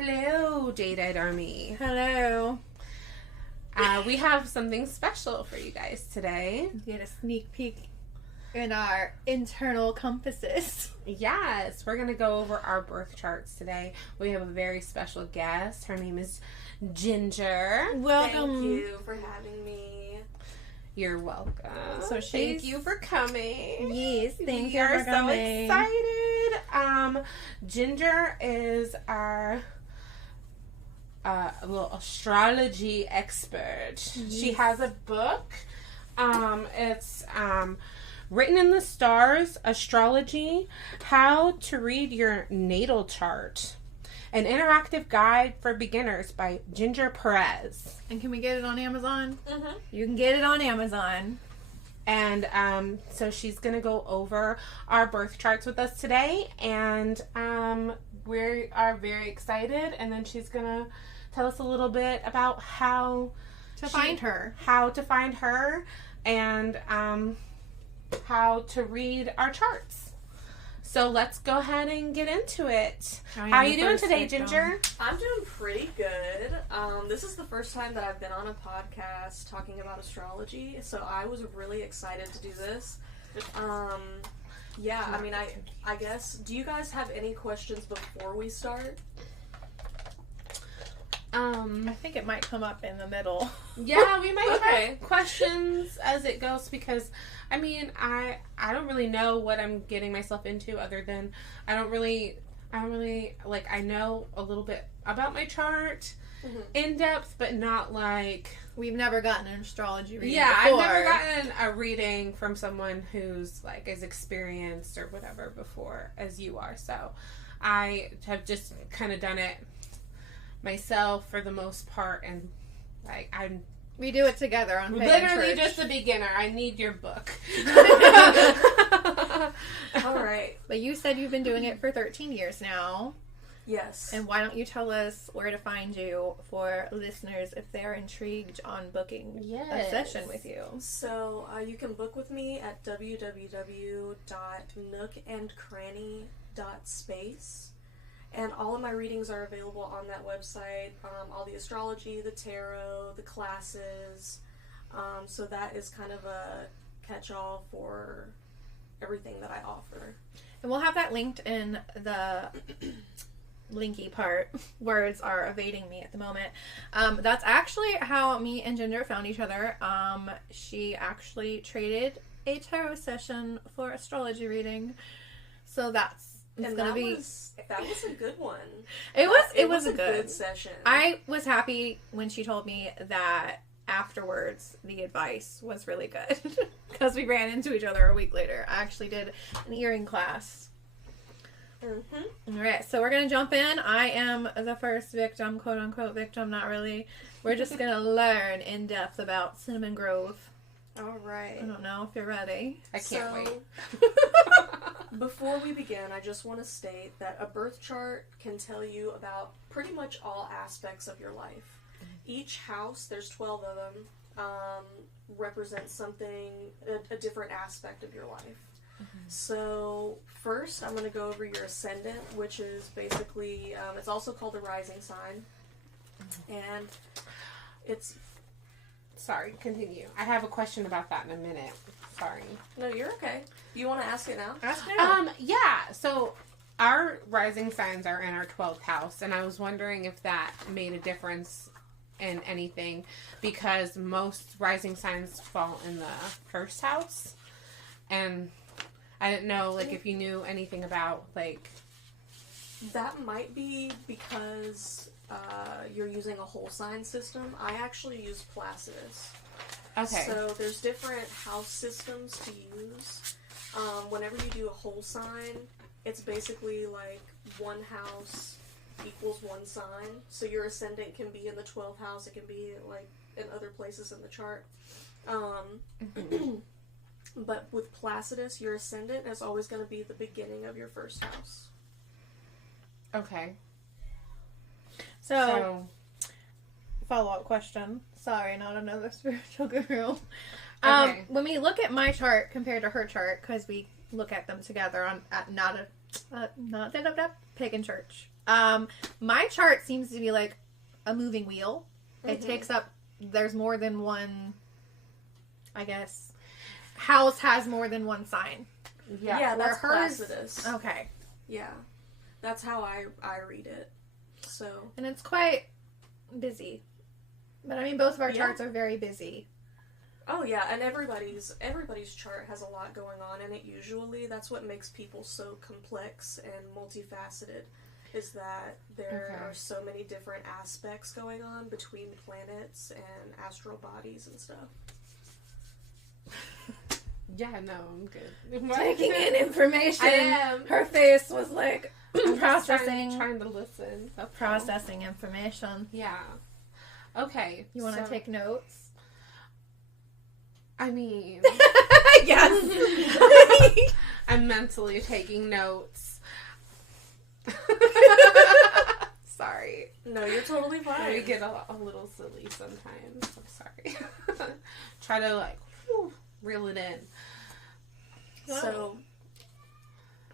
Hello, Jaded Army. Hello. We have something special for you guys today. Get a sneak peek in our internal compasses. Yes, we're going to go over our birth charts today. We have a very special guest. Her name is Ginger. Welcome. Thank you for having me. You're welcome. So thank you for coming. Yes, thank you We are for so coming. excited. Ginger is our little astrology expert. Yes. She has a book. It's Written in the Stars, Astrology, How to Read Your Natal Chart. An interactive guide for beginners by Ginger Perez. And can we get it on Amazon? Mm-hmm. You can get it on Amazon. And so she's going to go over our birth charts with us today. And we are very excited. And then she's going to tell us a little bit about how To find her. And how to read our charts. So let's go ahead and get into it. How are you doing today, Ginger? I'm doing pretty good. This is the first time that I've been on a podcast talking about astrology, so I was really excited to do this. Yeah, I mean, I guess, do you guys have any questions before we start? I think it might come up in the middle. Yeah, we might Okay. have questions as it goes because, I mean, I don't really know what I'm getting myself into other than I don't really, like, I know a little bit about my chart in depth, but not like... We've never gotten an astrology reading Yeah, before. I've never gotten a reading from someone who's, like, as experienced or whatever before as you are, so I have just kind of done it myself for the most part, and like We do it together on Pagan literally Church. just a beginner. I need your book. All right. But you said you've been doing it for 13 years now. Yes. And why don't you tell us where to find you for listeners if they're intrigued on booking a session with you? So you can book with me at www.nookandcranny.space. And all of my readings are available on that website. All the astrology, the tarot, the classes. So that is kind of a catch-all for everything that I offer. And we'll have that linked in the linky part. Words are evading me at the moment. That's actually how me and Ginger found each other. She actually traded a tarot session for astrology reading. So that's That was a good one. It was a good session. I was happy when she told me that afterwards the advice was really good because we ran into each other a week later. I actually did an earring class. Mm-hmm. All right, so we're gonna jump in. I am the first victim, quote unquote victim, not really. We're just gonna learn in depth about CinnamonGrove. All right. I don't know if you're ready. I can't wait. Before we begin, I just want to state that a birth chart can tell you about pretty much all aspects of your life. Each house, there's 12 of them, represents something, a different aspect of your life. So first, I'm going to go over your ascendant, which is basically, it's also called the rising sign. And it's... Sorry, continue. I have a question about that in a minute. Sorry. No, you're okay. You want to ask it now? Ask now. Yeah, so our rising signs are in our 12th house, and I was wondering if that made a difference in anything, because most rising signs fall in the first house, and I didn't know, like, if you knew anything about, like... That might be because you're using a whole sign system. I actually use Placidus. Okay. So there's different house systems to use. Whenever you do a whole sign, it's basically like one house equals one sign. So your ascendant can be in the 12th house. It can be like in other places in the chart. But with Placidus, your ascendant is always going to be the beginning of your first house. Okay. So follow-up question. Sorry, not another spiritual guru. Okay. When we look at my chart compared to her chart, because we look at them together on at not a Pagan Church. My chart seems to be like a moving wheel. It takes up, there's more than one, I guess, house has more than one sign. Yeah, that's Placidus. Okay. Yeah. That's how I read it. So. And it's quite busy. But I mean, both of our charts are very busy. Oh yeah, and everybody's chart has a lot going on, and that's what makes people so complex and multifaceted, is that there are so many different aspects going on between planets and astral bodies and stuff. Yeah, no, I'm good. Taking in information. I am. Her face was like processing. Trying to listen. Processing information. Yeah. Okay. You want to take notes? I mean... Yes. I'm mentally taking notes. Sorry. No, you're totally fine. We get a little silly sometimes. I'm sorry. Try to, reel it in. So...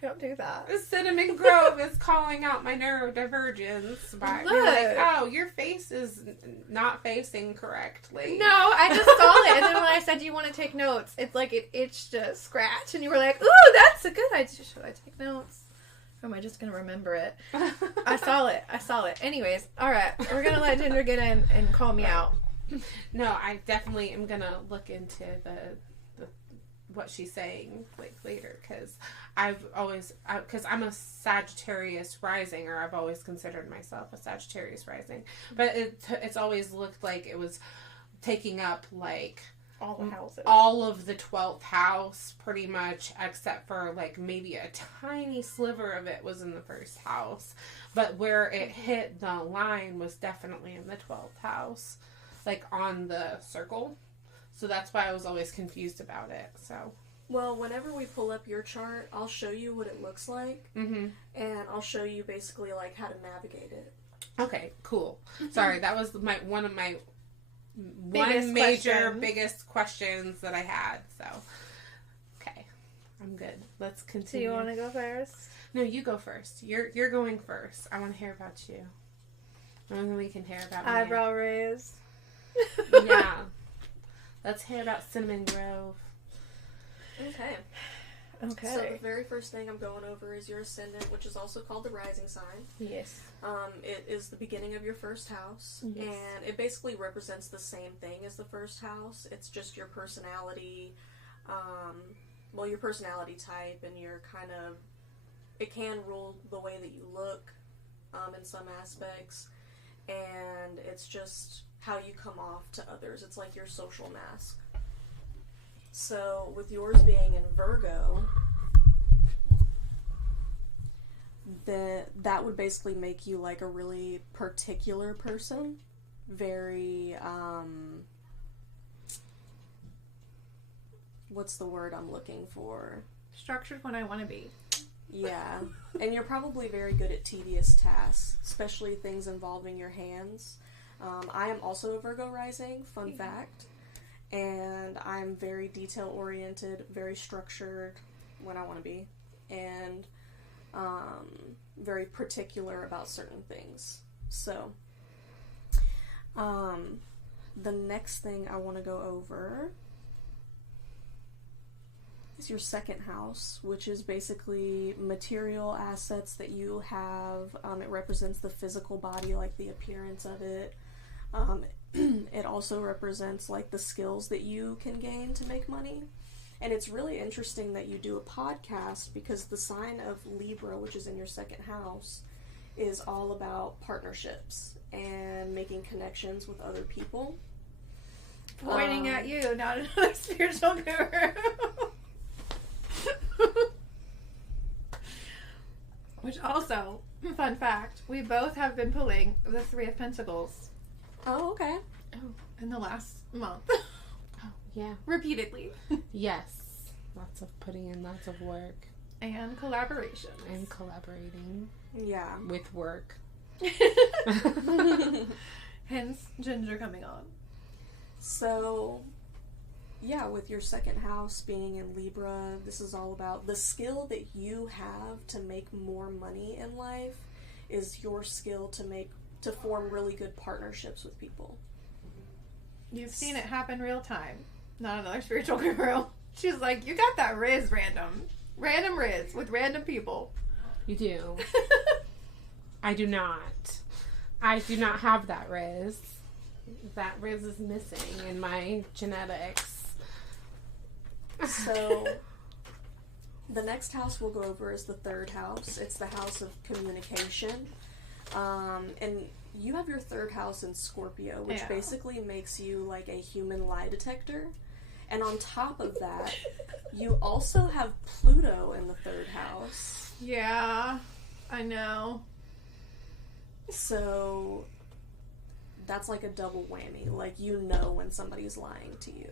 Don't do that. CinnamonGrove is calling out my neurodivergence by being like, oh, your face is not facing correctly. No, I just saw it, and then when I said, do you want to take notes, it's like it itched a scratch, and you were like, ooh, that's a good idea. Should I take notes? Or am I just going to remember it? I saw it. Anyways, all right, we're going to let Ginger get in and call me out. No, I definitely am going to look into what she's saying later, because because I'm a Sagittarius rising, or I've always considered myself a Sagittarius rising, but it's always looked like it was taking up all the houses, all of the 12th house pretty much, except for maybe a tiny sliver of it was in the first house, but where it hit the line was definitely in the 12th house, on the circle. So that's why I was always confused about it. So, well, whenever we pull up your chart, I'll show you what it looks like, and I'll show you basically how to navigate it. Okay, cool. Sorry, that was one of my biggest questions that I had. So, okay, I'm good. Let's continue. Do you want to go first? No, you go first. You're going first. I want to hear about you, and then we can hear about eyebrow raise. Yeah. Let's hear about CinnamonGrove. Okay. So the very first thing I'm going over is your ascendant, which is also called the rising sign. Yes. It is the beginning of your first house, and it basically represents the same thing as the first house. It's just your personality, your personality type, and your it can rule the way that you look, in some aspects, and it's just how you come off to others. It's like your social mask. So with yours being in Virgo, that would basically make you a really particular person. Very, what's the word I'm looking for? Structured when I want to be. Yeah. And you're probably very good at tedious tasks, especially things involving your hands. I am also a Virgo rising, fun fact, and I'm very detail-oriented, very structured when I want to be, and very particular about certain things. So, the next thing I want to go over is your second house, which is basically material assets that you have. It represents the physical body, the appearance of it. It also represents the skills that you can gain to make money. And it's really interesting that you do a podcast, because the sign of Libra, which is in your second house, is all about partnerships and making connections with other people. Pointing at you, not another spiritual guru. Which also, fun fact, we both have been pulling the Three of Pentacles. Oh, okay. Oh, in the last month. Oh, yeah. Repeatedly. Yes. Lots of putting in lots of work. And collaboration. And collaborating. Yeah. With work. Hence, Ginger coming on. So, yeah, with your second house being in Libra, this is all about the skill that you have to make more money in life is your skill to form really good partnerships with people. You've seen it happen real time. Not another spiritual guru. She's like, you got that Riz random Riz with random people. You do. I do not. I do not have that Riz. That Riz is missing in my genetics. So, the next house we'll go over is the 3rd house. It's the house of communication. And you have your 3rd house in Scorpio, which basically makes you like a human lie detector. And on top of that, you also have Pluto in the 3rd house. Yeah, I know. So, that's like a double whammy. Like, you know when somebody's lying to you.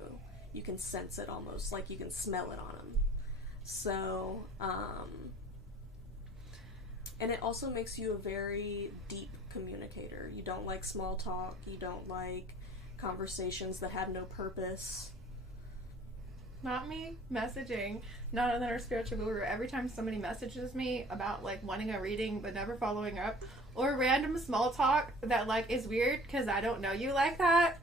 You can sense it almost, like you can smell it on them. So, and it also makes you a very deep communicator. You don't like small talk. You don't like conversations that have no purpose. Not me messaging. Not another spiritual guru. Every time somebody messages me about like wanting a reading but never following up, or random small talk that like is weird because I don't know you like that.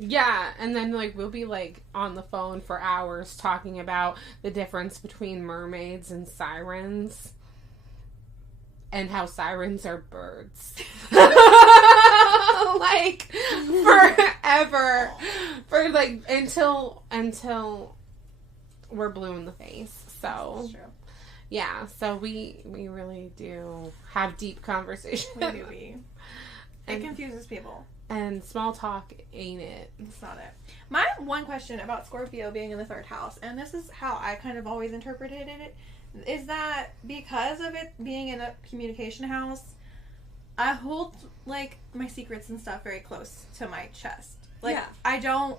Yeah, and then like we'll be like on the phone for hours talking about the difference between mermaids and sirens. And how sirens are birds. Like, forever. For, like, until we're blue in the face. So, That's true. Yeah, so we really do have deep conversations. We do. It confuses people. And small talk ain't it. It's not it. My one question about Scorpio being in the 3rd house, and this is how I kind of always interpreted it, is that because of it being in a communication house, I hold, like, my secrets and stuff very close to my chest. Like, yeah. I don't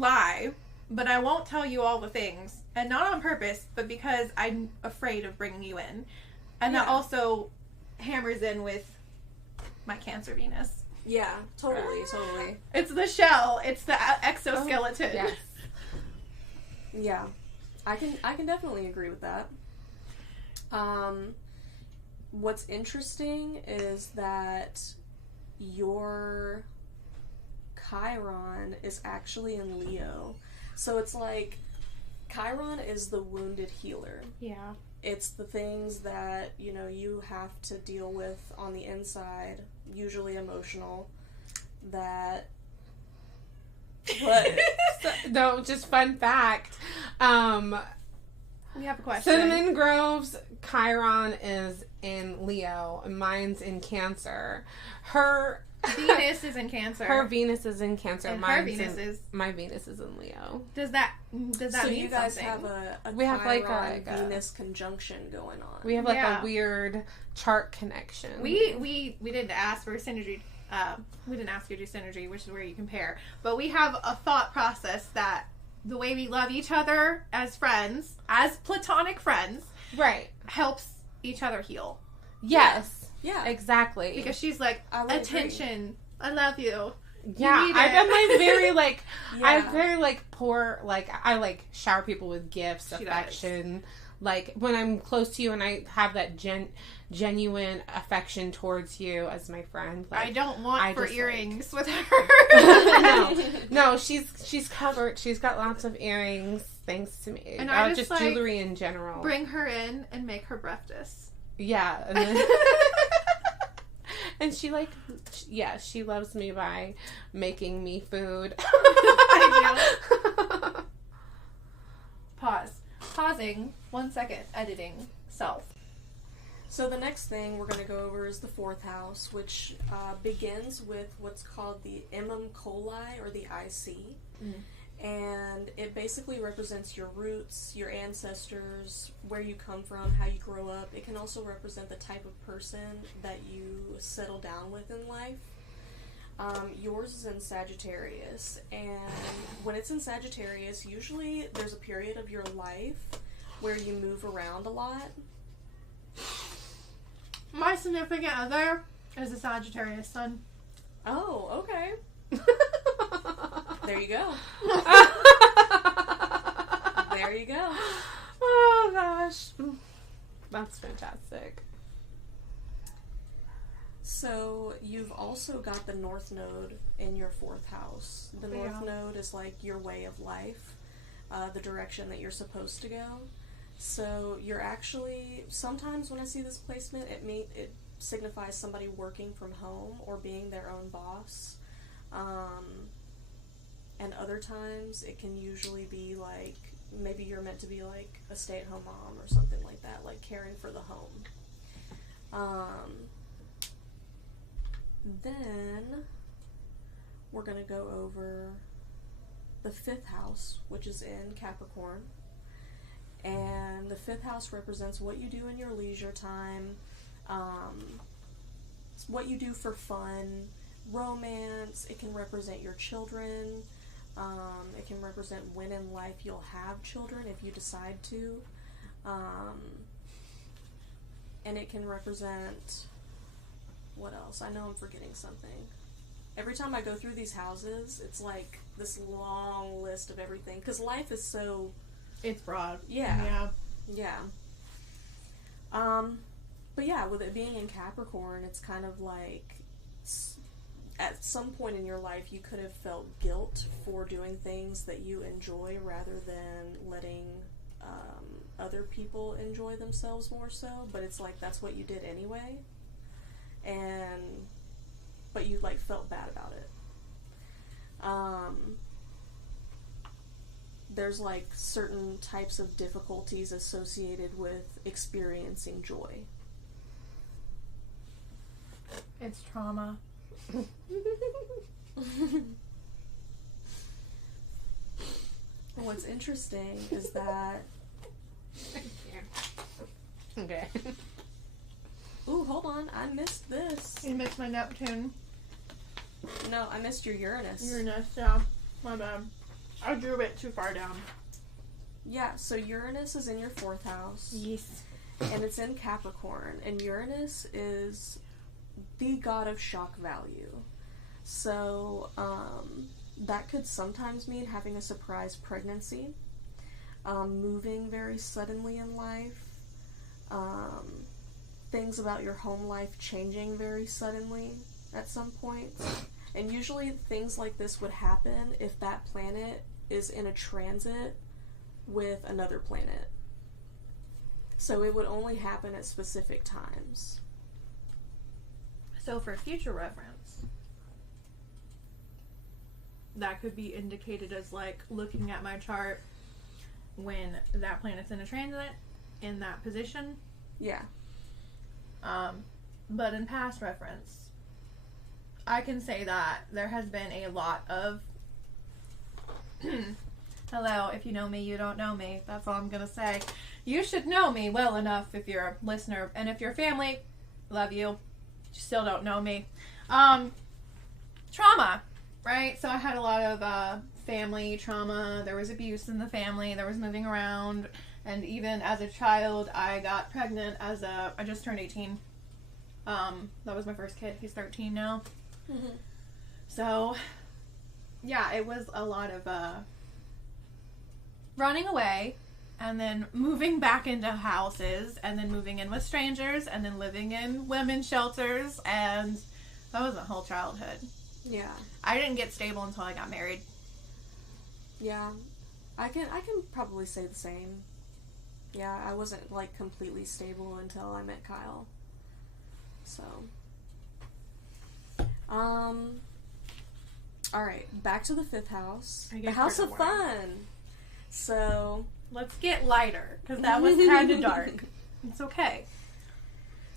lie, but I won't tell you all the things. And not on purpose, but because I'm afraid of bringing you in. And that also hammers in with my Cancer Venus. Yeah, totally. It's the shell. It's the exoskeleton. Oh, yes. Yeah. I can definitely agree with that. What's interesting is that your Chiron is actually in Leo. So it's like Chiron is the wounded healer. Yeah. It's the things that, you know, you have to deal with on the inside, usually emotional, that... What? No, just fun fact. We have a question. CinnamonGrove's Chiron is in Leo, and mine's in Cancer. Her Venus is in Cancer. Her Venus is in Cancer. And my Venus is in Leo. Does that so mean you guys something? have a We have like Chiron a Venus conjunction going on. We have like a weird chart connection. We didn't ask for synergy. We didn't ask you to do synergy, which is where you compare. But we have a thought process that the way we love each other as friends, as platonic friends, right, helps each other heal. Yes. Yeah. Exactly. Because she's like, attention, I love you. Yeah, I'm like very like I'm very like poor. Like I like shower people with gifts, affection. Like when I'm close to you and I have that genuine affection towards you as my friend. Like, I don't want for earrings with her. No, she's covered. She's got lots of earrings thanks to me. And I just like, jewelry in general. Bring her in and make her breakfast. Yeah, and then. And she she loves me by making me food. I do. Pausing 1 second, editing, self. So the next thing we're going to go over is the 4th house, which begins with what's called the Imam Coli, or the IC. And it basically represents your roots, your ancestors, where you come from, how you grow up. It can also represent the type of person that you settle down with in life. Yours is in Sagittarius, and when it's in Sagittarius, usually there's a period of your life where you move around a lot. My significant other is a Sagittarius sun. Oh, okay. There you go. There you go. Oh gosh, that's fantastic. So you've also got the North Node in your 4th house. The North Node is like your way of life, the direction that you're supposed to go. So you're actually, sometimes when I see this placement, it signifies somebody working from home or being their own boss. And other times it can usually be like, maybe you're meant to be like a stay-at-home mom or something like that, like caring for the home. Then we're going to go over the 5th house, which is in Capricorn. And the 5th house represents what you do in your leisure time, what you do for fun, romance. It can represent your children. It can represent when in life you'll have children if you decide to. And it can represent, what else? I know I'm forgetting something. Every time I go through these houses, it's like this long list of everything. Because life is so... It's broad. Yeah. But yeah, with it being in Capricorn, it's kind of like... At some point in your life, you could have felt guilt for doing things that you enjoy rather than letting other people enjoy themselves more so. But it's like, that's what you did anyway. But you like felt bad about it. There's like certain types of difficulties associated with experiencing joy. It's trauma. What's interesting is that... Okay. Ooh, hold on. I missed this. You missed my Neptune. No, I missed your Uranus. Uranus, yeah. My bad. I drew it too far down. Yeah, so Uranus is in your 4th house. Yes. And it's in Capricorn. And Uranus is the god of shock value. So, that could sometimes mean having a surprise pregnancy, moving very suddenly in life, things about your home life changing very suddenly at some point. And usually things like this would happen if that planet is in a transit with another planet. So it would only happen at specific times. So for future reference, that could be indicated as like looking at my chart when that planet's in a transit in that position. Yeah. But in past reference, I can say that there has been a lot of hello, if you know me, you don't know me. That's all I'm gonna say. You should know me well enough if you're a listener, and if you're family, love you. You still don't know me. Trauma, right? So I had a lot of family trauma. There was abuse in the family. There was moving around. And even as a child, I got pregnant I just turned 18. That was my first kid. He's 13 now. Mm-hmm. So, yeah, it was a lot of running away and then moving back into houses and then moving in with strangers and then living in women's shelters, and that was a whole childhood. Yeah. I didn't get stable until I got married. Yeah. I can probably say the same. Yeah, I wasn't like completely stable until I met Kyle. So, alright, back to the 5th house. The house of fun. So, let's get lighter, because that was kind of dark. It's okay.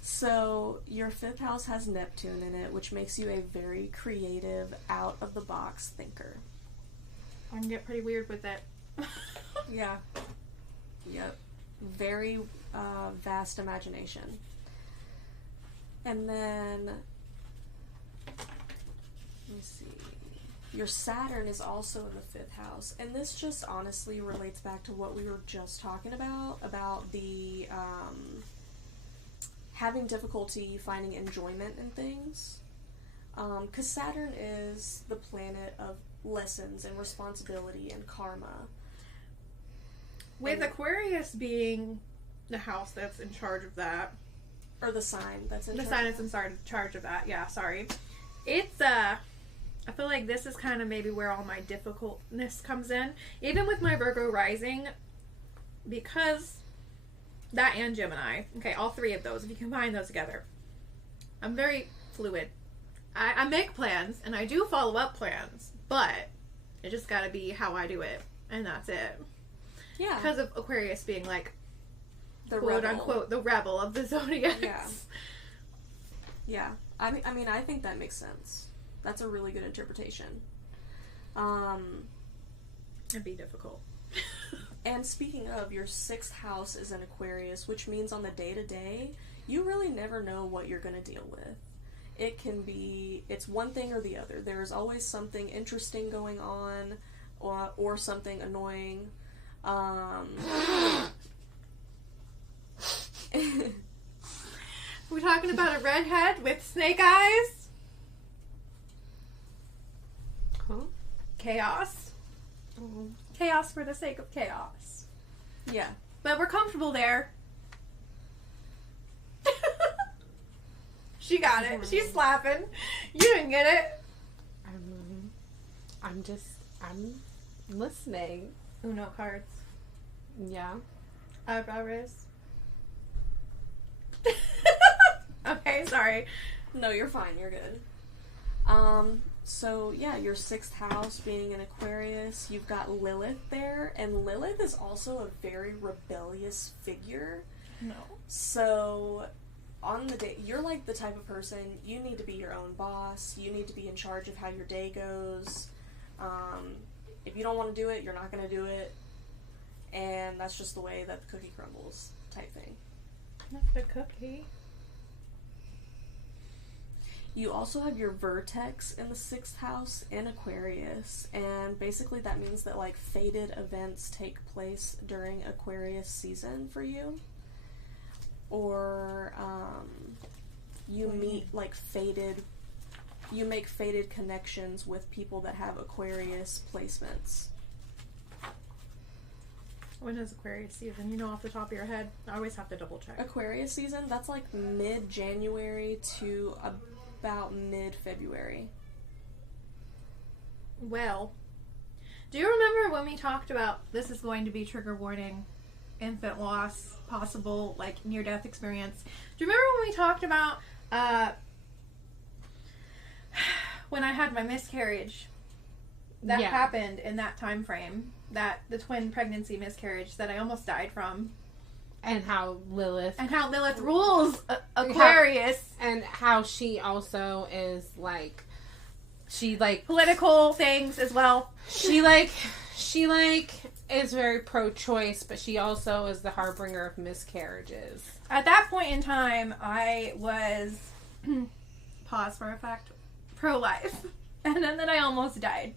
So, your 5th house has Neptune in it, which makes you a very creative, out-of-the-box thinker. I can get pretty weird with it. Yeah. Yep. Very vast imagination. And then, let me see. Your Saturn is also in the 5th house. And this just honestly relates back to what we were just talking about the having difficulty finding enjoyment in things. Because Saturn is the planet of lessons and responsibility and karma. With Aquarius being the house that's in charge of that, Or the sign that's in the charge. sign is in charge of that. Yeah, sorry. It's I feel like this is kind of maybe where all my difficultness comes in. Even with my Virgo rising, because that and Gemini, okay, all three of those, if you combine those together, I'm very fluid. I make plans, and I do follow up plans, but it just gotta be how I do it, and that's it. Yeah. Because of Aquarius being like, The quote rebel. unquote, the rebel of the zodiac. Yeah. Yeah. I mean, I think that makes sense. That's a really good interpretation. It'd be difficult. And speaking of, your 6th house is in Aquarius, which means on the day-to-day, you really never know what you're going to deal with. It can be, it's one thing or the other. There is always something interesting going on, or something annoying. We're talking about a redhead with snake eyes? Huh? Chaos. Oh. Chaos for the sake of chaos. Yeah. But we're comfortable there. She got it. She's slapping. You didn't get it. I'm listening. Uno cards. Yeah. Eyebrow raise. Okay, sorry. No, you're fine. You're good. So yeah, your 6th house being in Aquarius, you've got Lilith there, and Lilith is also a very rebellious figure. No. So on the day, you're like the type of person, you need to be your own boss, you need to be in charge of how your day goes. If you don't want to do it, you're not going to do it, and that's just the way that the cookie crumbles type thing. Not the cookie. You also have your vertex in the 6th house in Aquarius, and basically that means that like fated events take place during Aquarius season for you, or you meet like you make fated connections with people that have Aquarius placements. When is Aquarius season? You know off the top of your head? I always have to double check. Aquarius season, that's like mid-January to about mid-February. Well, do you remember when we talked about this is going to be trigger warning, infant loss, possible like near-death experience? Do you remember when we talked about when I had my miscarriage that happened in that time frame, that the twin pregnancy miscarriage that I almost died from? And how Lilith rules Aquarius. And how she also is like, she like political things as well. She is very pro-choice, but she also is the harbinger of miscarriages. At that point in time, I was, pause for effect, pro-life. And then I almost died.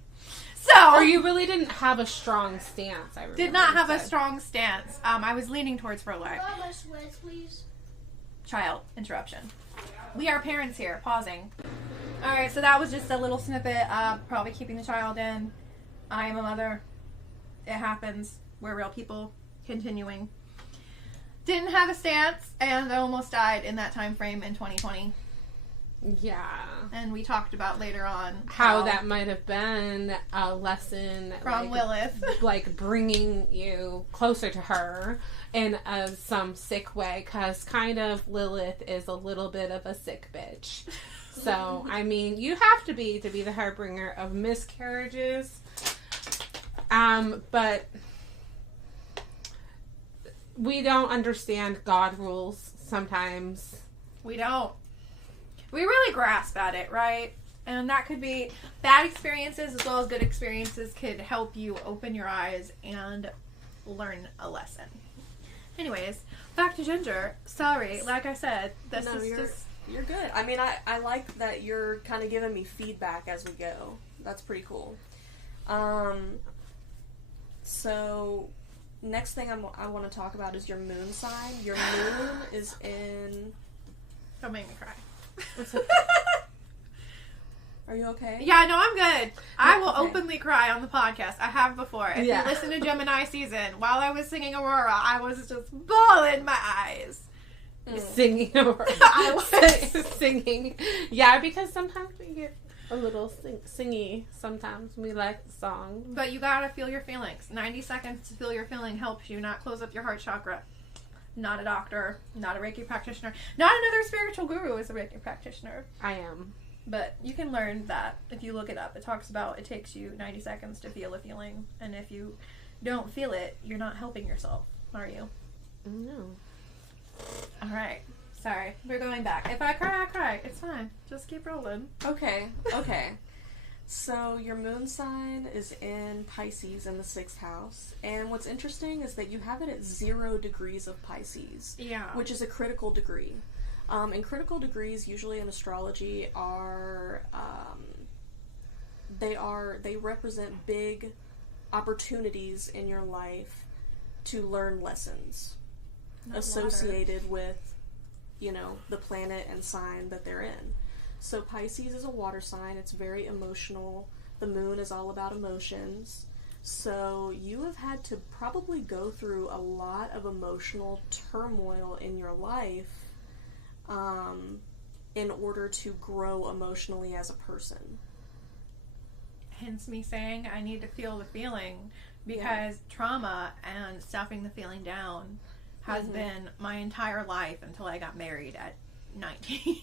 So, or you really didn't have a strong stance, I remember. Did not have a strong stance. I was leaning towards pro-life. Please. Child interruption. We are parents here. Pausing. Alright, so that was just a little snippet of probably keeping the child in. I am a mother. It happens. We're real people. Continuing. Didn't have a stance, and I almost died in that time frame in 2020. Yeah. And we talked about later on how that might have been a lesson from Lilith. Like bringing you closer to her in some sick way, because kind of Lilith is a little bit of a sick bitch. So, I mean, you have to be the harbinger of miscarriages. But we don't understand God rules sometimes. We don't. We really grasp at it, right? And that could be bad experiences as well as good experiences could help you open your eyes and learn a lesson. Anyways, back to Ginger. Sorry, like I said, you're good. I mean, I like that you're kind of giving me feedback as we go. That's pretty cool. So, next thing I want to talk about is your moon sign. Your moon is in... Don't make me cry. Are you okay? Yeah, no, I'm good. I will openly cry on the podcast. I have before. If you listen to Gemini season, while I was singing Aurora, I was just bawling my eyes. singing or I was. singing. Yeah, because sometimes we get a little singy. Sometimes we like the song. But you gotta feel your feelings. 90 seconds to feel your feeling helps you not close up your heart chakra. Not a doctor, not a Reiki practitioner, not another spiritual guru is a Reiki practitioner. I am. But you can learn that if you look it up. It talks about it takes you 90 seconds to feel a feeling. And if you don't feel it, you're not helping yourself, are you? No. Alright. Sorry. We're going back. If I cry, I cry. It's fine. Just keep rolling. Okay. So your moon sign is in Pisces in the 6th house. And what's interesting is that you have it at 0 degrees of Pisces. Yeah. Which is a critical degree. And critical degrees usually in astrology are, they represent big opportunities in your life to learn lessons associated with, you know, the planet and sign that they're in. So Pisces is a water sign. It's very emotional. The moon is all about emotions. So you have had to probably go through a lot of emotional turmoil in your life in order to grow emotionally as a person. Hence me saying I need to feel the feeling, because trauma and stuffing the feeling down has been my entire life until I got married at 19.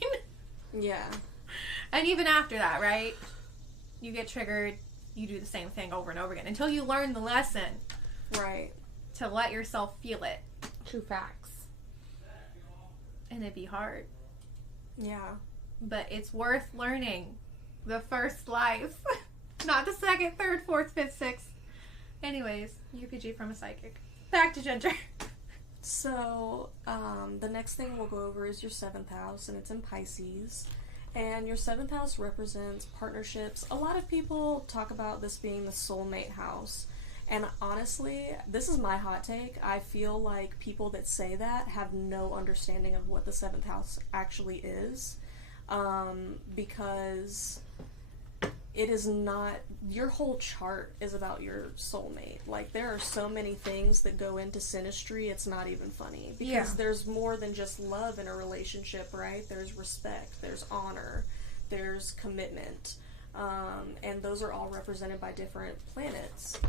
Yeah. And even after that, right? You get triggered, you do the same thing over and over again until you learn the lesson. Right. To let yourself feel it. True facts. And it'd be hard. Yeah. But it's worth learning. The first life. Not the second, third, fourth, fifth, sixth. Anyways, UPG from a psychic. Back to Ginger. So, the next thing we'll go over is your 7th house, and it's in Pisces. And your 7th house represents partnerships. A lot of people talk about this being the soulmate house. And honestly, this is my hot take. I feel like people that say that have no understanding of what the 7th house actually is. Because it is not, your whole chart is about your soulmate. Like, there are so many things that go into synastry, it's not even funny. Because there's more than just love in a relationship, right? There's respect, there's honor, there's commitment. And those are all represented by different planets.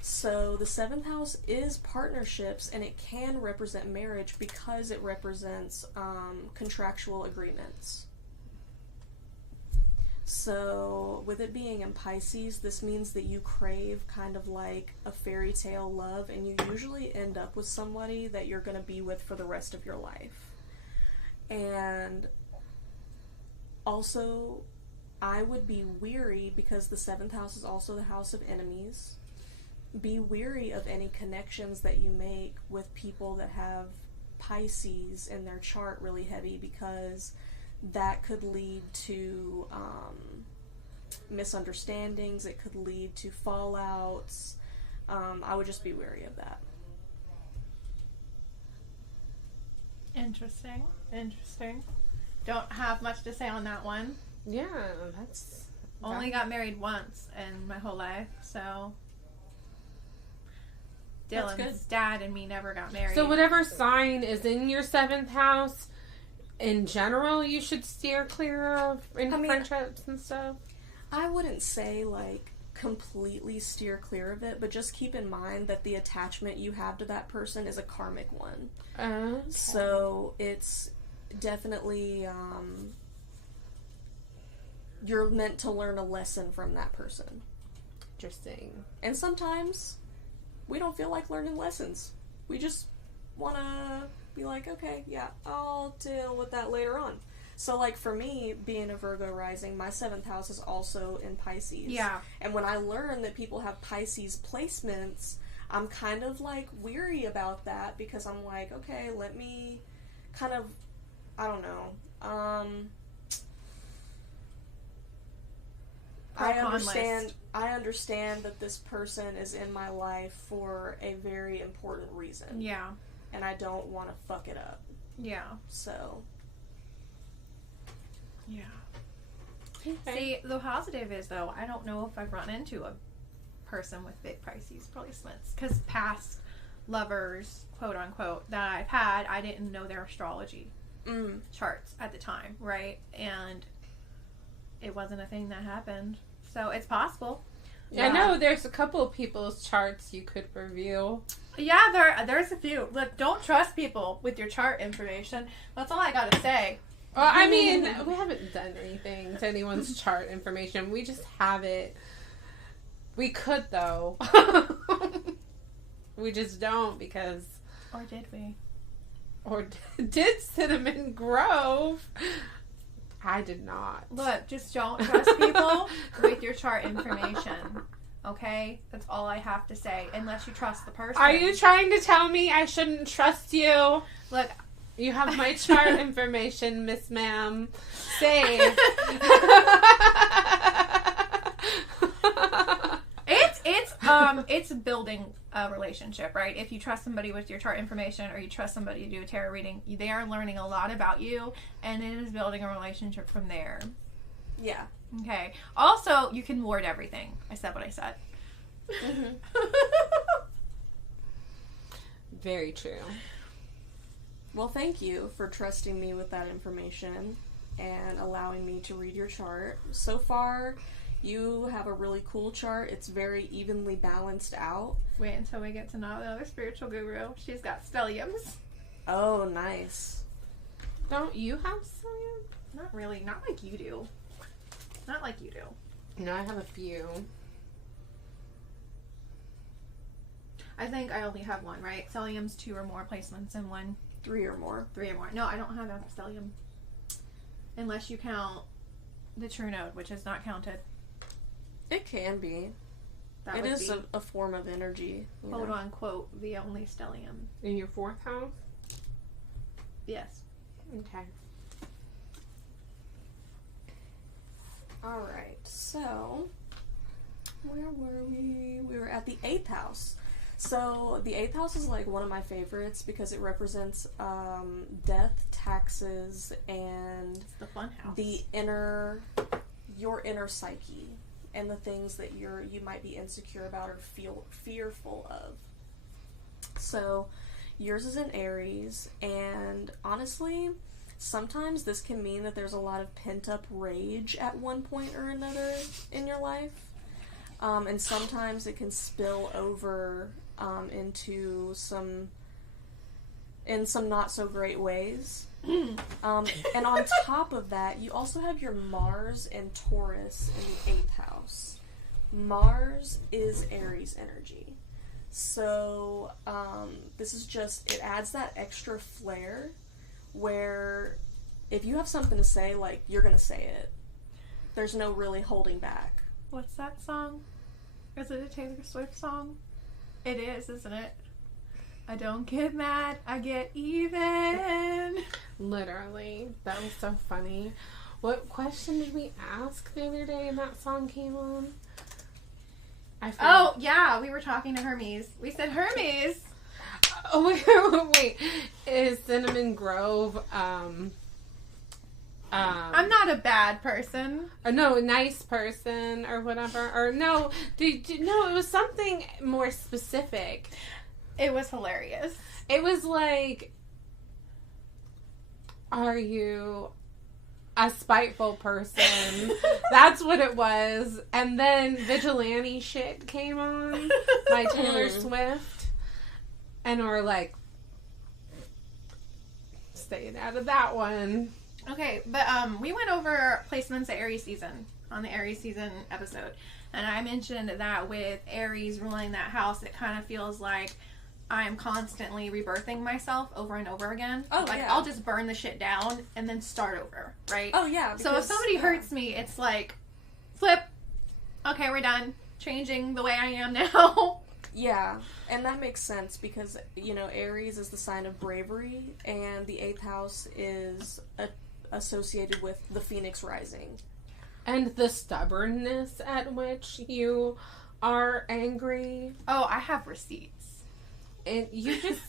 So the 7th house is partnerships, and it can represent marriage because it represents contractual agreements. So, with it being in Pisces, this means that you crave kind of like a fairy tale love, and you usually end up with somebody that you're going to be with for the rest of your life. And also, I would be weary, because the 7th house is also the house of enemies. Be weary of any connections that you make with people that have Pisces in their chart really heavy, because that could lead to misunderstandings. It could lead to fallouts. I would just be wary of that. Interesting. Don't have much to say on that one. Yeah, that's... Only got married once in my whole life, so... Dylan's dad and me never got married. So whatever sign is in your 7th house, in general, you should steer clear of in friendships and stuff? I wouldn't say, like, completely steer clear of it, but just keep in mind that the attachment you have to that person is a karmic one. Okay. So it's definitely, you're meant to learn a lesson from that person. Interesting. And sometimes we don't feel like learning lessons. We just want to be like, okay, yeah, I'll deal with that later on. So, like, for me, being a Virgo rising, my 7th house is also in Pisces. Yeah. And when I learn that people have Pisces placements, I'm kind of, like, weary about that, because I'm like, okay, let me kind of, I don't know, I understand that this person is in my life for a very important reason. Yeah. And I don't want to fuck it up. Yeah. So. Yeah. Okay. See, the positive is, though, I don't know if I've run into a person with big Pisces placements, because past lovers, quote unquote, that I've had, I didn't know their astrology. charts at the time, right? And it wasn't a thing that happened. So it's possible. Yeah. I know there's a couple of people's charts you could review. Yeah, there's a few. Look, don't trust people with your chart information. That's all I gotta say. Well, I mean, we haven't done anything to anyone's chart information. We just have it. We could, though. We just don't because... Or did we? Or did CinnamonGrove? I did not. Look, just don't trust people with your chart information. Okay? That's all I have to say. Unless you trust the person. Are you trying to tell me I shouldn't trust you? Look... You have my chart information, Miss Ma'am. Save. It's building a relationship, right? If you trust somebody with your chart information or you trust somebody to do a tarot reading, they are learning a lot about you, and it is building a relationship from there. Yeah. Okay. Also, you can ward everything. I said what I said. Mm-hmm. Very true. Well, thank you for trusting me with that information and allowing me to read your chart. So far, you have a really cool chart. It's very evenly balanced out. Wait until we get to know the other spiritual guru. She's got stelliums. Oh, nice. Don't you have stellium? Not really. Not like you do. Not like you do. No, I have a few. I think I only have one, right? Stellium's 2 or more placements in one. 3 or more. 3 or more. No, I don't have a stellium. Unless you count the true node, which is not counted. It can be. That it would is be, a form of energy. quote unquote, the only stellium. In your 4th house? Yes. Okay. Alright, so where were we? We were at the 8th house. So the 8th house is like one of my favorites because it represents death, taxes, and It's the fun house. your inner psyche and the things that you might be insecure about or feel fearful of. So yours is in Aries, and honestly, sometimes this can mean that there's a lot of pent-up rage at one point or another in your life. And sometimes it can spill over into some not so great ways. And on top of that, you also have your Mars and Taurus in the 8th house. Mars is Aries energy. So this is just, it adds that extra flair where if you have something to say, like, you're gonna say it. There's no really holding back. What's that song? Is it a Taylor Swift song? It is, isn't it? I don't get mad, I get even. Literally. That was so funny. What question did we ask the other day and that song came on? Oh, yeah, we were talking to Hermes. We said Hermes. Oh, wait. Is CinnamonGrove, I'm not a bad person. Or no, nice person or whatever. Or no, no, it was something more specific. It was hilarious. It was like, are you a spiteful person? That's what it was. And then Vigilante Shit came on by Taylor Swift. And we're like, staying out of that one. Okay, but we went over placements at Aries season on the Aries season episode. And I mentioned that with Aries ruling that house, it kind of feels like I'm constantly rebirthing myself over and over again. Oh, like, yeah. I'll just burn the shit down and then start over, right? Oh, yeah. So if somebody hurts me, it's like, flip. Okay, we're done. Changing the way I am now. Yeah, and that makes sense because, you know, Aries is the sign of bravery, and the 8th house is associated with the Phoenix rising. And the stubbornness at which you are angry. Oh, I have receipts. And you just...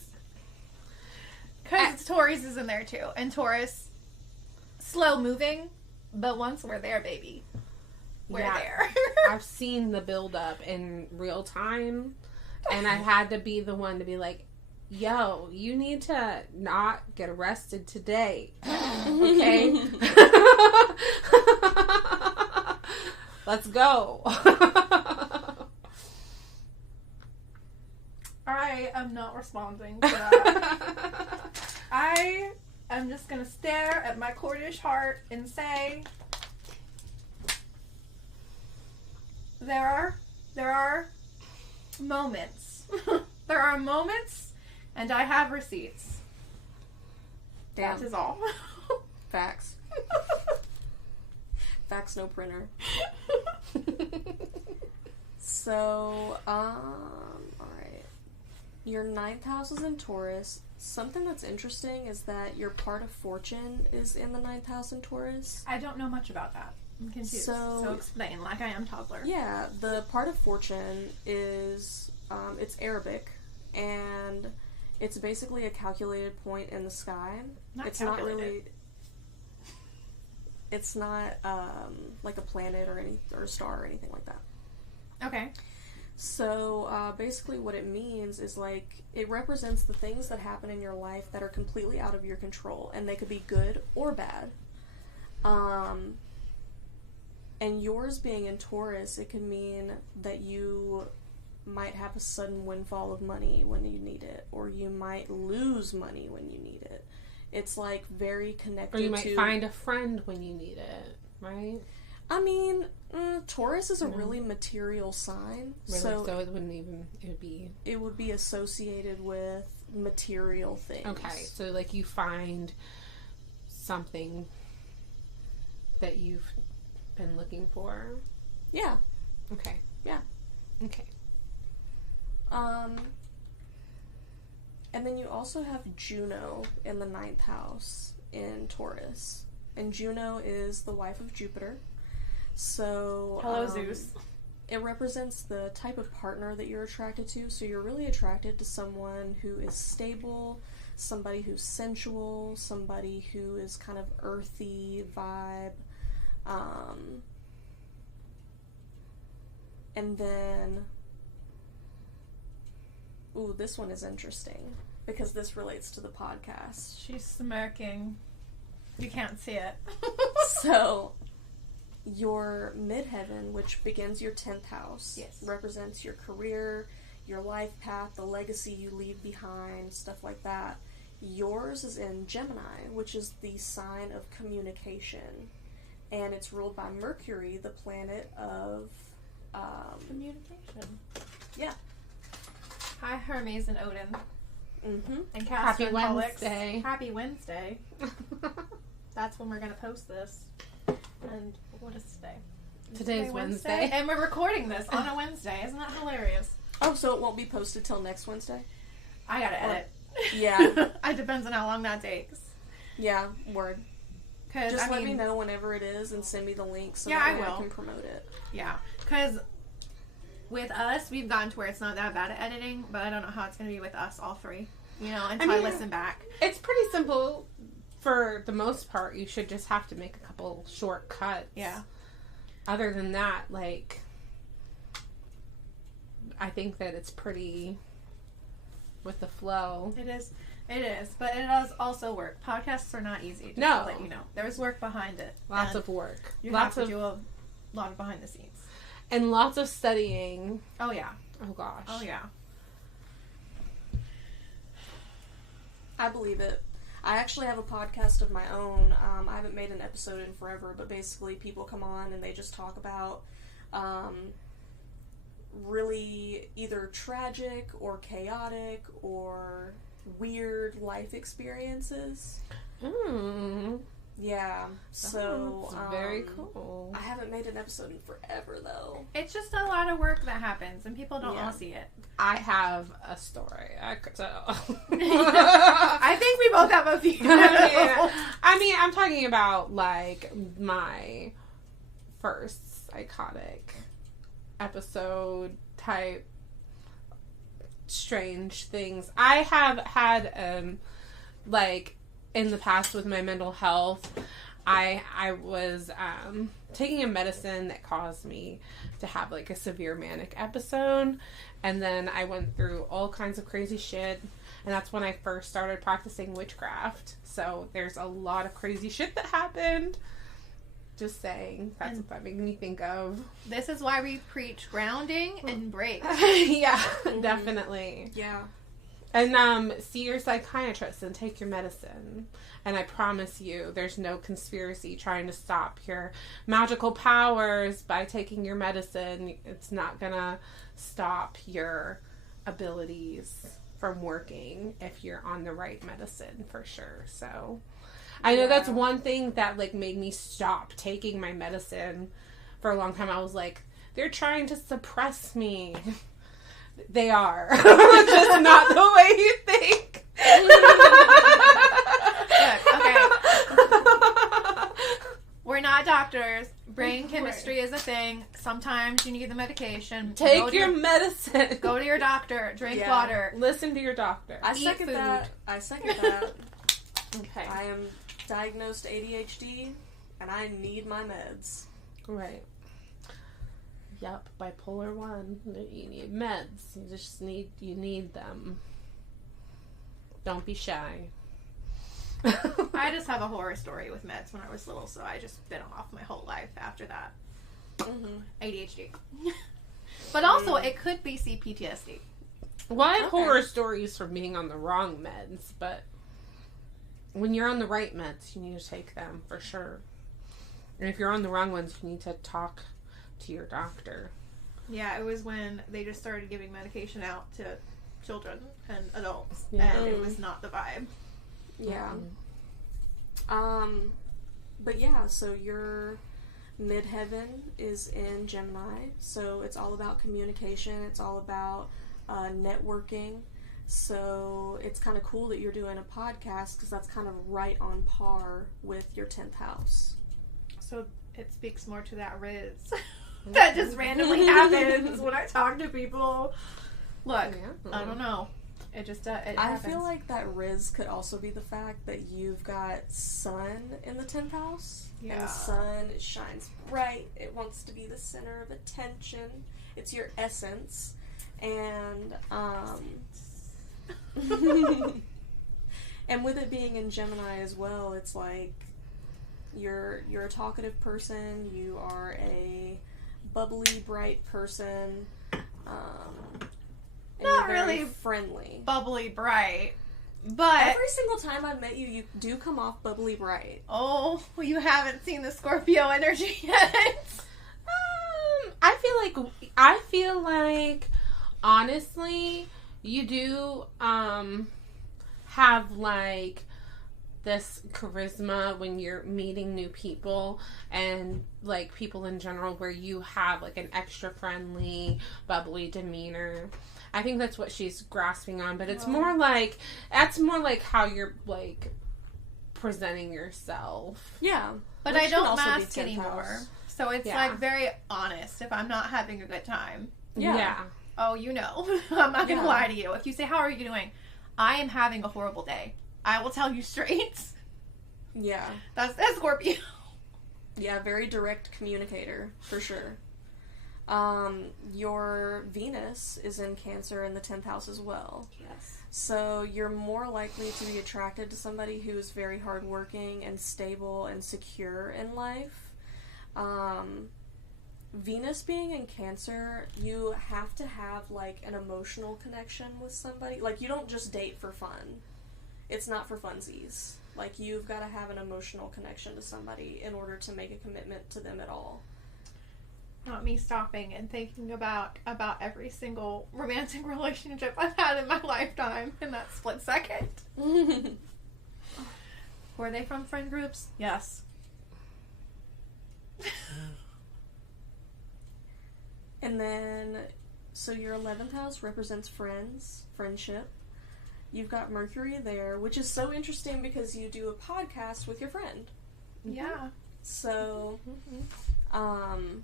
Because Taurus is in there too. And Taurus, slow moving, but once we're there, baby, we're there. I've seen the build up in real time, and I had to be the one to be like, yo, you need to not get arrested today. Okay? Let's go. I am not responding to that. I am just going to stare at my Cordish heart and say, there are moments. There are moments, and I have receipts. Damn. That is all. Facts. Facts, no printer. So, alright. Your 9th house is in Taurus. Something that's interesting is that your part of fortune is in the 9th house in Taurus. I don't know much about that. I'm confused. So explain, like I am toddler. Yeah, the part of fortune is, it's Arabic, and it's basically a calculated point in the sky. It's calculated. Not really... It's not, like a planet or a star or anything like that. Okay. So, basically what it means is, like, it represents the things that happen in your life that are completely out of your control, and they could be good or bad. And yours being in Taurus, it can mean that you might have a sudden windfall of money when you need it, or you might lose money when you need it. It's, like, very connected to... Or you might find a friend when you need it, right? I mean, Taurus is a really material sign. Really? So it wouldn't even... It would be associated with material things. Okay, so, like, you find something that you've been looking for? Yeah. Okay. Yeah. Okay. And then you also have Juno in the 9th house in Taurus. And Juno is the wife of Jupiter. So... Hello, Zeus. It represents the type of partner that you're attracted to. So you're really attracted to someone who is stable, somebody who's sensual, somebody who is kind of earthy vibe. And then... Ooh, this one is interesting, because this relates to the podcast. She's smirking. You can't see it. So, your midheaven, which begins your 10th house, represents your career, your life path, the legacy you leave behind, stuff like that. Yours is in Gemini, which is the sign of communication. And it's ruled by Mercury, the planet of... communication. Yeah. Hi, Hermes and Odin. Mm-hmm. And Castor Happy and Wednesday. Pollux. Happy Wednesday. That's when we're going to post this. And what is today? Today's Wednesday. And we're recording this on a Wednesday. Isn't that hilarious? Oh, so it won't be posted till next Wednesday? I gotta edit. Yeah. It depends on how long that takes. Yeah, word. Just let me know whenever it is and send me the link so that I can promote it. Yeah, because with us, we've gotten to where it's not that bad at editing, but I don't know how it's going to be with us, all three. You know, until I listen back. It's pretty simple. For the most part, you should just have to make a couple short cuts. Yeah. Other than that, like, I think that it's pretty with the flow. It is, but it does also work. Podcasts are not easy, just to let you know. There's work behind it. Lots of work. You have to do a lot of behind the scenes. And lots of studying. Oh, yeah. Oh, gosh. Oh, yeah. I believe it. I actually have a podcast of my own. I haven't made an episode in forever, but basically people come on and they just talk about really either tragic or chaotic or weird life experiences. Yeah, so that's very cool. I haven't made an episode in forever, though. It's just a lot of work that happens, and people don't all see it. I have a story I could tell. I think we both have a few. I mean, I'm talking about, like, my first psychotic episode type strange things. I have had, like, in the past with my mental health, I was taking a medicine that caused me to have, like, a severe manic episode, and then I went through all kinds of crazy shit, And that's when I first started practicing witchcraft. So there's a lot of crazy shit that happened. Just saying. That's what that made me think of. This is why we preach grounding and breaks. Yeah, definitely. Yeah. And see your psychiatrist and take your medicine. And I promise you, there's no conspiracy trying to stop your magical powers by taking your medicine. It's not gonna stop your abilities from working if you're on the right medicine, for sure. So I know that's one thing that like made me stop taking my medicine for a long time. I was like, they're trying to suppress me. They are. Just not the way you think. Look, okay. We're not doctors. Brain chemistry is a thing. Sometimes you need the medication. Take your medicine. Go to your doctor. Drink water. Listen to your doctor. I second that. Okay. I am diagnosed ADHD, and I need my meds. Right. Yep, bipolar 1. You need meds. You need them. Don't be shy. I just have a horror story with meds when I was little, so I just been off my whole life after that. Mm-hmm. ADHD. But also, it could be CPTSD. Well, I have horror stories from being on the wrong meds, but when you're on the right meds, you need to take them, for sure. And if you're on the wrong ones, you need to talk to your doctor. Yeah, it was when they just started giving medication out to children and adults, Yeah. and it was not the vibe. Yeah. But yeah, so your midheaven is in Gemini, so it's all about communication, it's all about networking. So it's kind of cool that you're doing a podcast because that's kind of right on par with your 10th house. So it speaks more to that Riz that just randomly happens when I talk to people. Look, I don't know. It just it I happens. feel like that Riz could also be the fact that you've got sun in the 10th house. Yeah. And sun shines bright. It wants to be the center of attention. It's your essence. And and with it being in Gemini as well, it's like you're a talkative person, you are a bubbly, bright person. And Not you're very really friendly. bubbly bright, but Every single time I've met you, you do come off bubbly bright. oh, you haven't seen the Scorpio energy yet. I feel like honestly, you do have like this charisma when you're meeting new people and like people in general, where you have like an extra friendly, bubbly demeanor. I think that's what she's grasping on, but it's more like how you're like presenting yourself. Yeah. But Which I can don't also be mask 10th anymore. house. So it's Yeah. like very honest if I'm not having a good time. Yeah. Oh, you know. I'm not going to lie to you. If you say, how are you doing? I am having a horrible day. I will tell you straight. Yeah. That's Scorpio. Yeah, very direct communicator, for sure. Your Venus is in Cancer in the 10th house as well. Yes. So you're more likely to be attracted to somebody who is very hardworking and stable and secure in life. Venus being in Cancer, you have to have like an emotional connection with somebody. Like, you don't just date for fun. It's not for funsies. Like, you've got to have an emotional connection to somebody in order to make a commitment to them at all. Not me stopping and thinking about every single romantic relationship I've had in my lifetime in that split second. Were they from friend groups? Yes. And then, so your 11th house represents friends, friendship. You've got Mercury there, which is so interesting because you do a podcast with your friend. Yeah. So, and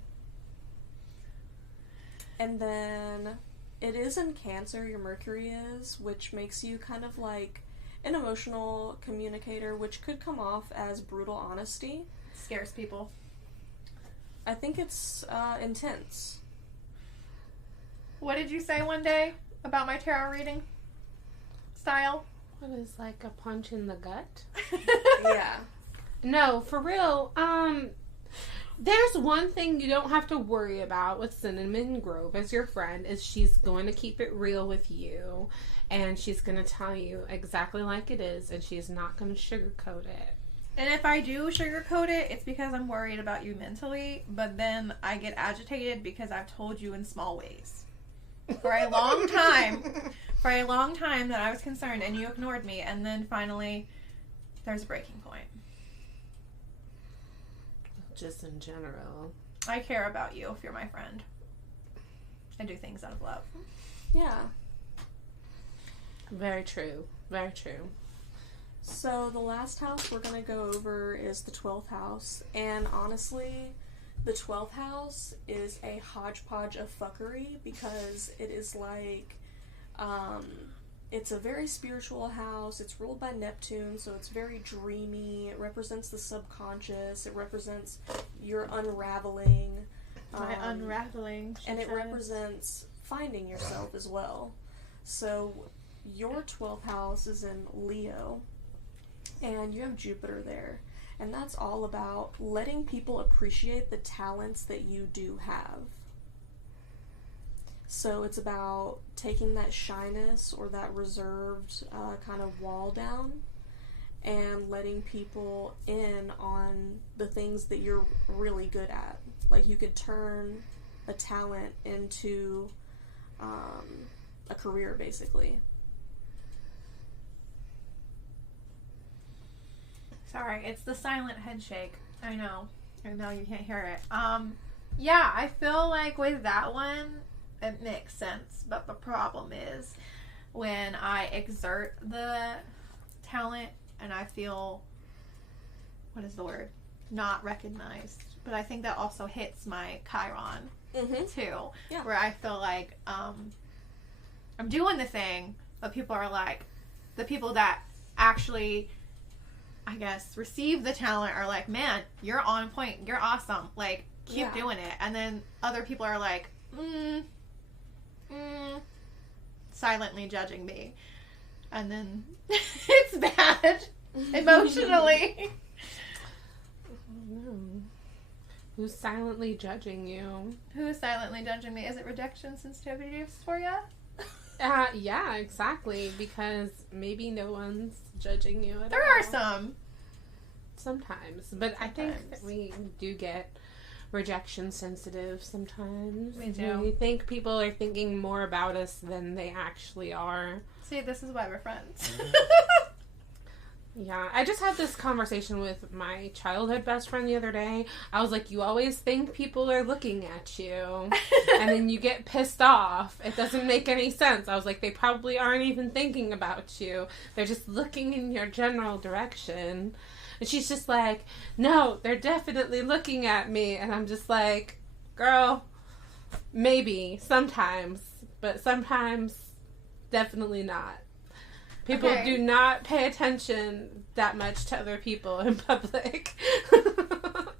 then it is in Cancer, your Mercury is, which makes you kind of like an emotional communicator, which could come off as brutal honesty. Scares people. I think it's intense. What did you say one day about my tarot reading? style. What is like a punch in the gut? Yeah. No, for real. There's one thing you don't have to worry about with CinnamonGrove as your friend is she's going to keep it real with you, and she's going to tell you exactly like it is, and she's not going to sugarcoat it. And if I do sugarcoat it, it's because I'm worried about you mentally, but then I get agitated because I've told you in small ways. For a long time that I was concerned and you ignored me, and then finally there's a breaking point. Just in general. I care about you if you're my friend. I do things out of love. Yeah. Very true. Very true. So the last house we're going to go over is the 12th house. And honestly, the 12th house is a hodgepodge of fuckery because it is like, it's a very spiritual house. It's ruled by Neptune, so it's very dreamy. It represents the subconscious. It represents your unraveling. My unraveling. And it represents finding yourself as well. So your 12th house is in Leo, and you have Jupiter there. And that's all about letting people appreciate the talents that you do have. So it's about taking that shyness or that reserved kind of wall down and letting people in on the things that you're really good at. Like you could turn a talent into a career, basically. Sorry, it's the silent head shake. I know you can't hear it. Yeah, I feel like with that one, it makes sense, but the problem is when I exert the talent and I feel, what is the word? Not recognized. But I think that also hits my Chiron too, Yeah. where I feel like I'm doing the thing, but people are like, the people that actually, I guess, receive the talent are like, man, you're on point, you're awesome, like, keep doing it. And then other people are like, silently judging me, and then it's bad emotionally. Who's silently judging you? Who is silently judging me? Is it rejection sensitivity dysphoria? Yeah, exactly, because maybe no one's judging you at all. There are some. Sometimes, but I think that we do get rejection sensitive sometimes. We do. We think people are thinking more about us than they actually are. See, this is why we're friends. Yeah, I just had this conversation with my childhood best friend the other day. I was like, you always think people are looking at you, and then you get pissed off. It doesn't make any sense. I was like, they probably aren't even thinking about you. They're just looking in your general direction. And she's just like, no, they're definitely looking at me. And I'm just like, girl, maybe, sometimes, but sometimes definitely not. People do not pay attention that much to other people in public.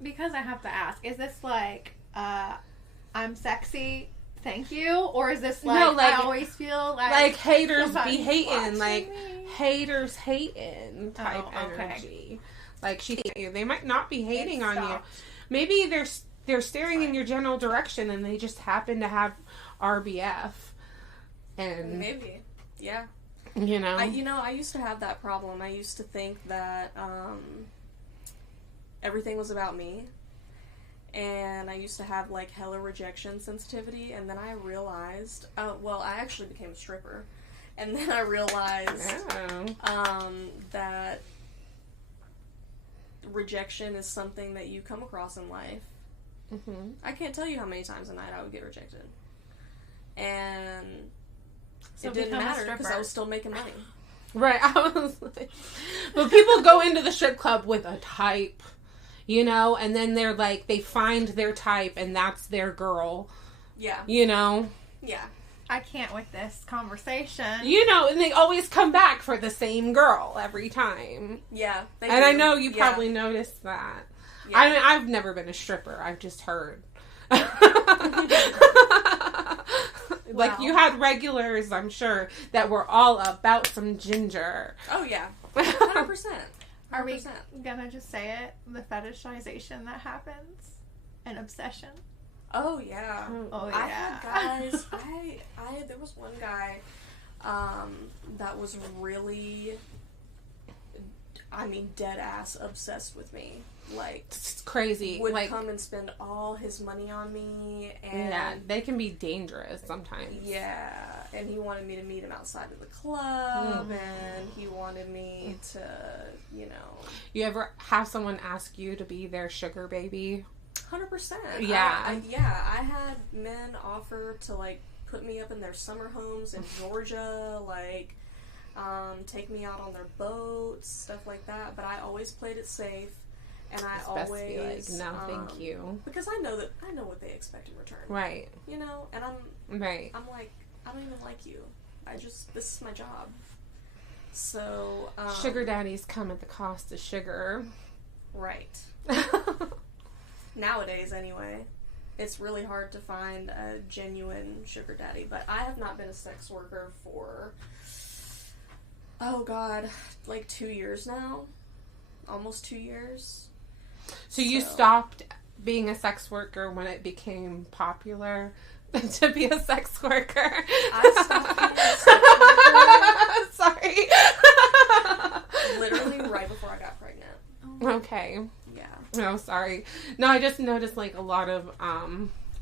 Because I have to ask, is this like, I'm sexy, thank you? Or is this like, no, like I always feel like haters be hating, like haters hating type energy. Like they might not be hating on you. Maybe they're staring in your general direction and they just happen to have RBF. And maybe, yeah. You know? I used to have that problem. I used to think that everything was about me. And I used to have, like, hella rejection sensitivity. And then I realized, I actually became a stripper. And then I realized that rejection is something that you come across in life. Mm-hmm. I can't tell you how many times a night I would get rejected. And so it didn't matter because I was still making money. Right, I was like... But people go into the strip club with a type, you know? And then they're like, they find their type and that's their girl. Yeah. You know? Yeah. I can't with this conversation. You know, and they always come back for the same girl every time. Yeah. And I know you probably noticed that. Yeah. I mean, I've never been a stripper. I've just heard. Like, you had regulars, I'm sure, that were all about some ginger. Oh, yeah. 100%. Are we gonna just say it? The fetishization that happens? An obsession? Oh, yeah. Oh, yeah. I had guys, there was one guy, that was really, dead ass obsessed with me. Like, it's crazy. Would come and spend all his money on me, and yeah, they can be dangerous sometimes. Yeah, and he wanted me to meet him outside of the club, and he wanted me to, You ever have someone ask you to be their sugar baby? 100%. Yeah. I had men offer to, like, put me up in their summer homes in Georgia, like, take me out on their boats, stuff like that, but I always played it safe. And I always best to be like, no, thank you, because I know what they expect in return, right? And I'm right. I'm like, I don't even like you. This is my job. So sugar daddies come at the cost of sugar, right? Nowadays, anyway, it's really hard to find a genuine sugar daddy. But I have not been a sex worker for, oh God, like 2 years now, almost 2 years. So you stopped being a sex worker when it became popular to be a sex worker? I stopped being a sex worker. Sorry. Literally right before I got pregnant. Okay. Yeah. No, sorry. No, I just noticed like a lot of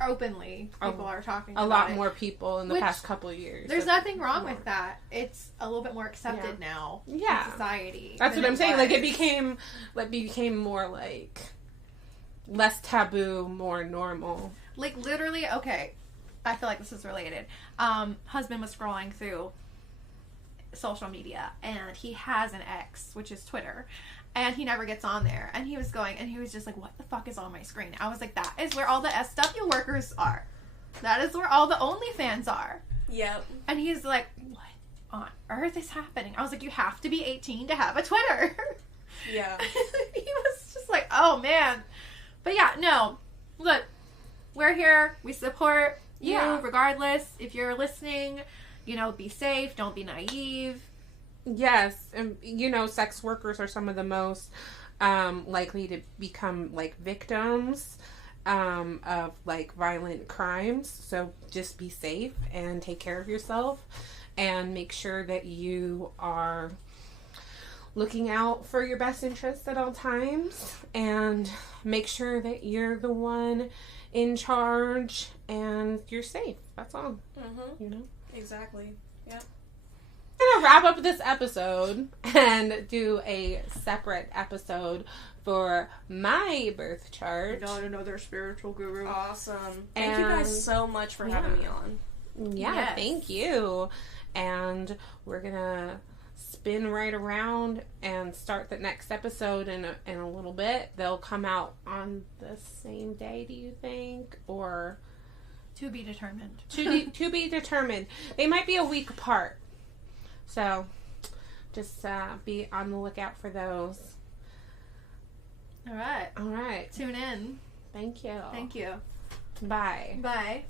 openly people are talking a about lot it. more people in the past couple of years. There's nothing wrong with that. It's a little bit more accepted now in society. That's what I'm saying. Like it became more like less taboo, more normal. Like literally, okay, I feel like this is related. Husband was scrolling through social media and he has an ex, which is Twitter. And he never gets on there. And he was just like, what the fuck is on my screen? I was like, that is where all the SW workers are. That is where all the OnlyFans are. Yep. And he's like, what on earth is happening? I was like, you have to be 18 to have a Twitter. Yeah. He was just like, oh man. But yeah, no. Look, we're here. We support you regardless. If you're listening, be safe. Don't be naive. Yes, and sex workers are some of the most likely to become like victims of like violent crimes. So just be safe and take care of yourself and make sure that you are looking out for your best interests at all times and make sure that you're the one in charge and you're safe. That's all. Mm-hmm. Exactly. Yep. I'm gonna wrap up this episode and do a separate episode for my birth chart. Not another spiritual guru. Awesome. Thank you guys so much for having me on. Yeah, yes. Thank you. And we're gonna spin right around and start the next episode in a little bit. They'll come out on the same day, do you think? Or to be determined. To be determined. They might be a week apart. So, just be on the lookout for those. All right. Tune in. Thank you. Thank you. Bye. Bye.